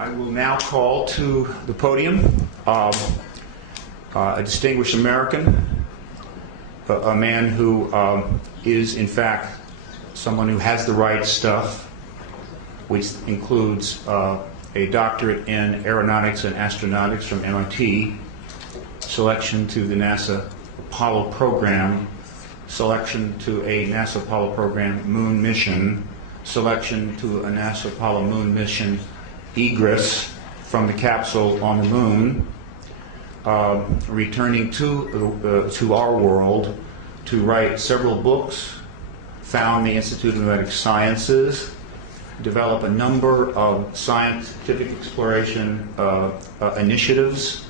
I will now call to the podium a distinguished American, a man who is in fact someone who has the right stuff, which includes a doctorate in aeronautics and astronautics from MIT, selection to the NASA Apollo program, selection to a NASA Apollo program moon mission, selection to a NASA Apollo moon mission egress from the capsule on the moon, returning to our world to write several books, found the Institute of Magnetic Sciences, develop a number of scientific exploration initiatives.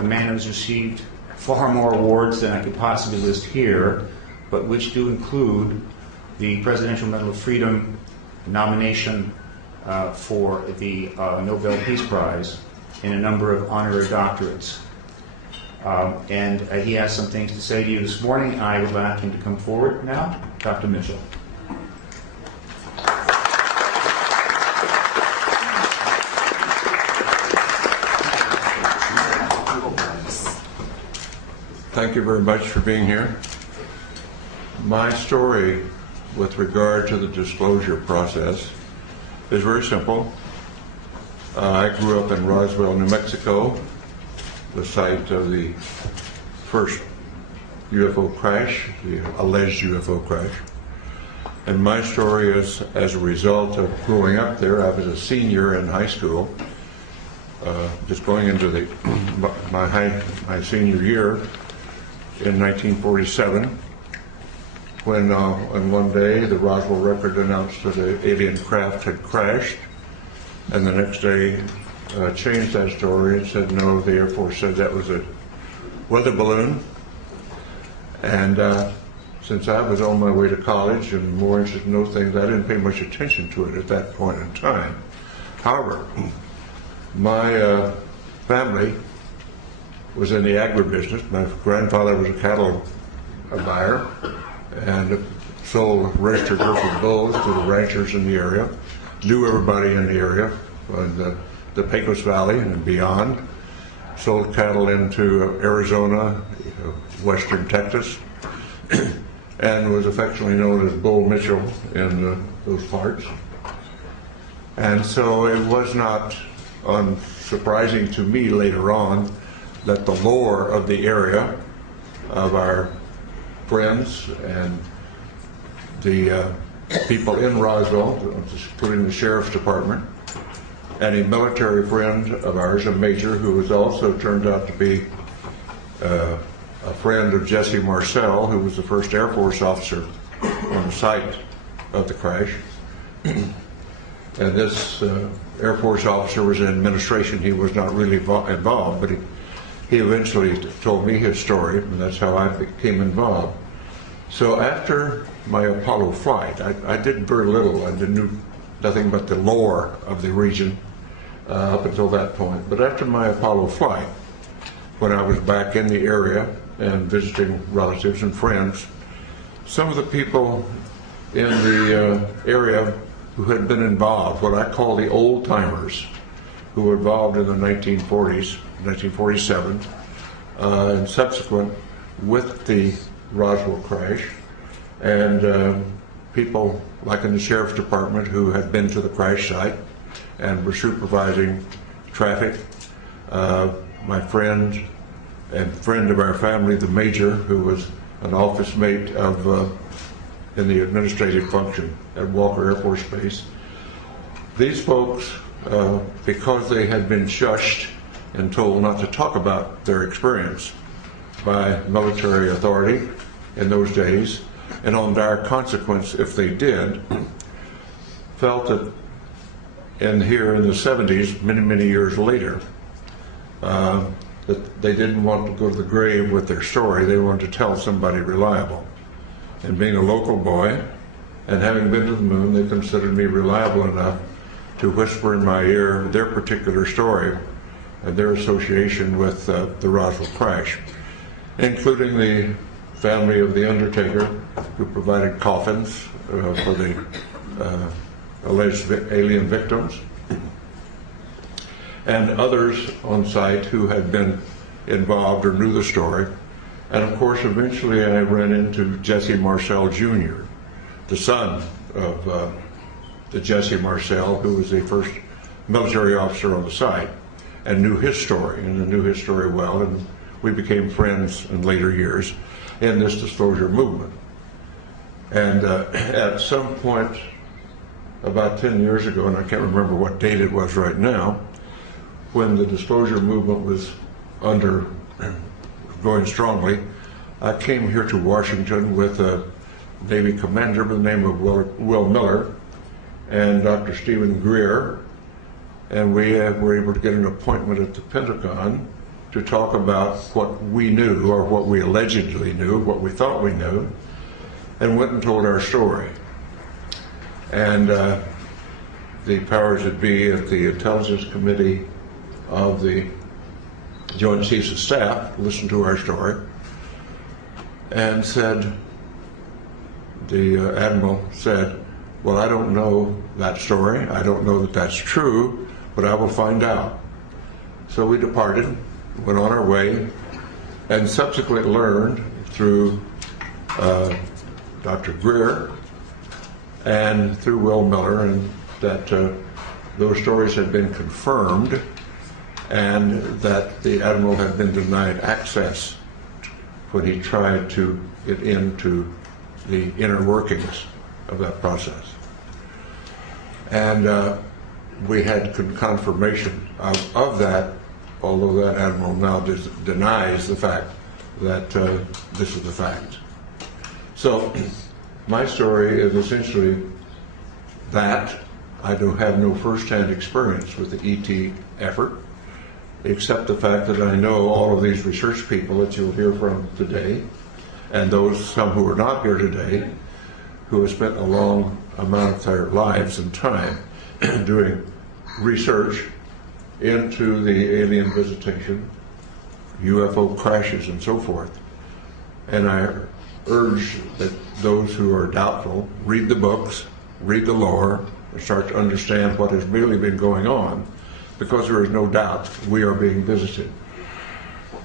A man who has received far more awards than I could possibly list here, but which do include the Presidential Medal of Freedom nomination for the Nobel Peace Prize in a number of honorary doctorates. And he has some things to say to you this morning. I would like him to come forward now. Dr. Mitchell. Thank you very much for being here. My story with regard to the disclosure process is very simple. I grew up in Roswell, New Mexico, the site of the first UFO crash, the alleged UFO crash. And my story is as a result of growing up there. I was a senior in high school, just going into my senior year in 1947, when on one day the Roswell Record announced that an alien craft had crashed, and the next day changed that story and said no, the Air Force said that was a weather balloon. And since I was on my way to college and more interested in those things, I didn't pay much attention to it at that point in time. However, my family was in the agribusiness. My grandfather was a cattle buyer and sold registered hereford bulls to the ranchers in the area, knew everybody in the area, in the Pecos Valley and beyond, sold cattle into Arizona, western Texas, and was affectionately known as Bull Mitchell in those parts. And so it was not unsurprising to me later on that the lore of the area, of our friends and the people in Roswell, including the sheriff's department, and a military friend of ours, a major, who was also turned out to be a friend of Jesse Marcel, who was the first Air Force officer on the site of the crash. And this Air Force officer was in administration. He was not really involved, but he eventually told me his story, and that's how I became involved. So after my Apollo flight, I did very little. I knew nothing but the lore of the region up until that point. But after my Apollo flight, when I was back in the area and visiting relatives and friends, some of the people in the area who had been involved, what I call the old timers, who were involved in the 1940s, 1947, and subsequent with the Roswell crash, and people like in the sheriff's department who had been to the crash site and were supervising traffic. My friend and friend of our family, the major, who was an office mate of in the administrative function at Walker Air Force Base. These folks, because they had been shushed and told not to talk about their experience by military authority in those days, and on dire consequence if they did, felt that here in the 70s, many years later, that they didn't want to go to the grave with their story. They wanted to tell somebody reliable. And being a local boy and having been to the moon, they considered me reliable enough to whisper in my ear their particular story and their association with the Roswell crash, including the family of the undertaker who provided coffins for the alleged alien victims, and others on site who had been involved or knew the story. And of course, eventually I ran into Jesse Marcel Jr., the son of the Jesse Marcel, who was the first military officer on the site, and knew his story, and knew his story well, and we became friends in later years in this disclosure movement. And at some point, about 10 years ago, and I can't remember what date it was right now, when the disclosure movement was going strongly, I came here to Washington with a Navy commander by the name of Will Miller and Dr. Stephen Greer, and we were able to get an appointment at the Pentagon to talk about what we knew, or what we allegedly knew, what we thought we knew, and went and told our story. And the powers that be at the Intelligence Committee of the Joint Chiefs of Staff listened to our story and said, the Admiral said, well, I don't know that story. I don't know that that's true, but I will find out. So we departed, went on our way, and subsequently learned through Dr. Greer and through Will Miller, and that those stories had been confirmed, and that the Admiral had been denied access when he tried to get into the inner workings of that process. And we had confirmation of that, although that Admiral now denies the fact that this is the fact. So my story is essentially that I do have no first-hand experience with the ET effort, except the fact that I know all of these research people that you'll hear from today, and some who are not here today, who have spent a long amount of their lives and time doing research into the alien visitation, UFO crashes, and so forth. And I urge that those who are doubtful read the books, read the lore, and start to understand what has really been going on, because there is no doubt we are being visited.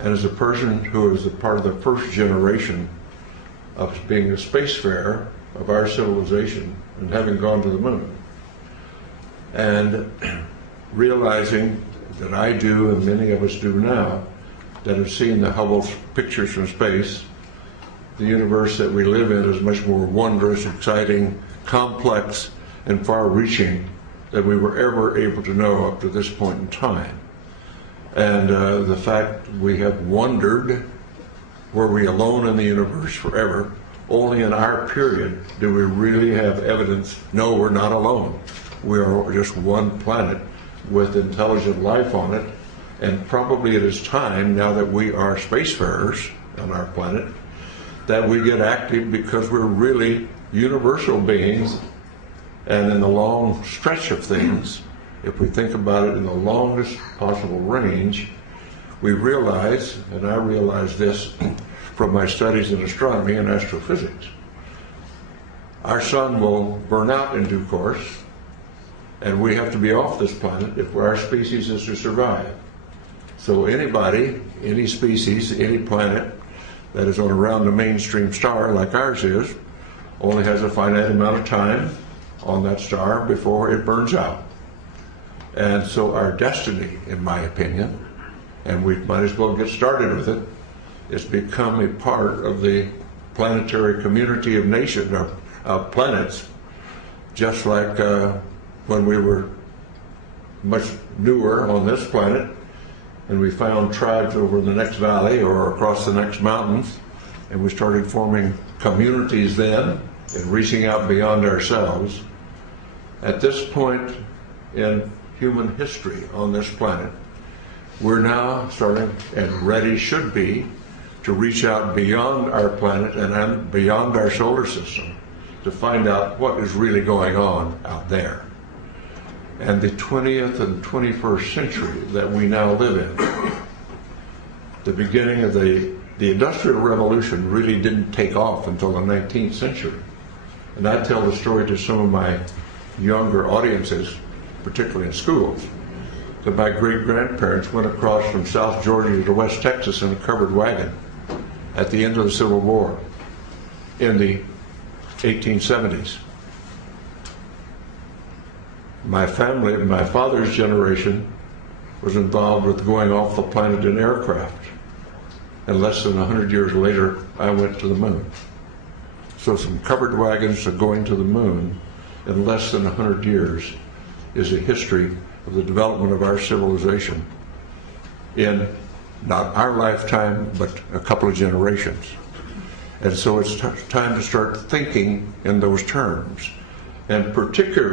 And as a person who is a part of the first generation of being a spacefarer of our civilization and having gone to the moon, and realizing that I do, and many of us do now, that have seen the Hubble pictures from space, the universe that we live in is much more wondrous, exciting, complex, and far-reaching than we were ever able to know up to this point in time. And the fact we have wondered, were we alone in the universe forever? Only in our period do we really have evidence, no, we're not alone. We are just one planet with intelligent life on it, and probably it is time, now that we are spacefarers on our planet, that we get active, because we're really universal beings. And in the long stretch of things, if we think about it in the longest possible range, we realize, and I realize this from my studies in astronomy and astrophysics, our sun will burn out in due course, and we have to be off this planet if our species is to survive. So anybody, any species, any planet that is on around the mainstream star like ours is, only has a finite amount of time on that star before it burns out. And so our destiny, in my opinion, and we might as well get started with it, is become a part of the planetary community of nations, of planets, just like when we were much newer on this planet, and we found tribes over in the next valley or across the next mountains, and we started forming communities then and reaching out beyond ourselves. At this point in human history on this planet, we're now starting, and ready should be, to reach out beyond our planet and beyond our solar system to find out what is really going on out there. And the 20th and 21st century that we now live in, the beginning of the Industrial Revolution really didn't take off until the 19th century. And I tell the story to some of my younger audiences, particularly in schools, that my great-grandparents went across from South Georgia to West Texas in a covered wagon at the end of the Civil War in the 1870s. My family, my father's generation, was involved with going off the planet in aircraft. And less than 100 years later, I went to the moon. So some covered wagons to going to the moon in less than 100 years is a history of the development of our civilization in not our lifetime, but a couple of generations. And so it's time to start thinking in those terms, and particularly